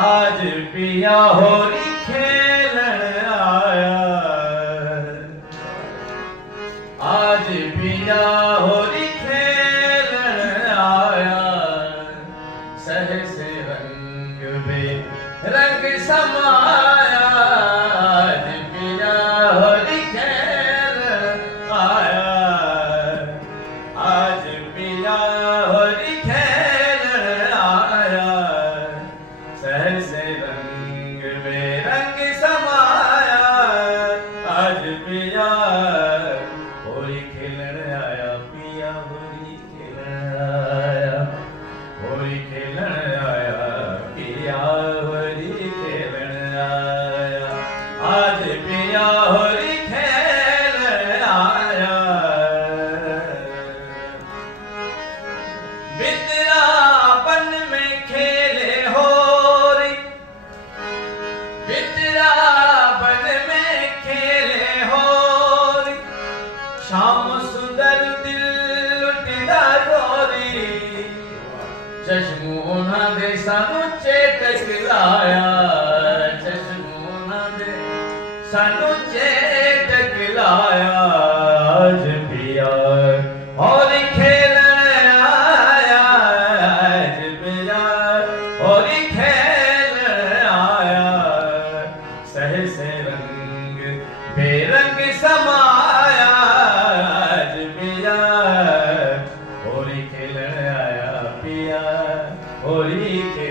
आज पिया होली खेलन आया, आज पिया होली खेलन आया, सहसे रंग में रंग समाया, आज पिया होली खेलन आया, आज पिया होली खेलन आया, सहसे रंग में रंग समाया, आज पिया होली खेलन आया, पिया होली खेलन आया, होली खेलन आया, पिया होली खेलन आया, आज पिया होली खेलन आया। बितरापन में खेले होरी, बितरापन में खेले होरी, शाम सुंदर दिल लुटिदा गोरी, चश्मोना दे सानू चेतक लाया, चश्मोना दे सानू चेतक लाया, आज पिया होली खेलन आया, आज पिया होली खेलन आया, सहसे रंग बेरंग समाया, आज पिया होली खेलन आया, पिया होली खेलन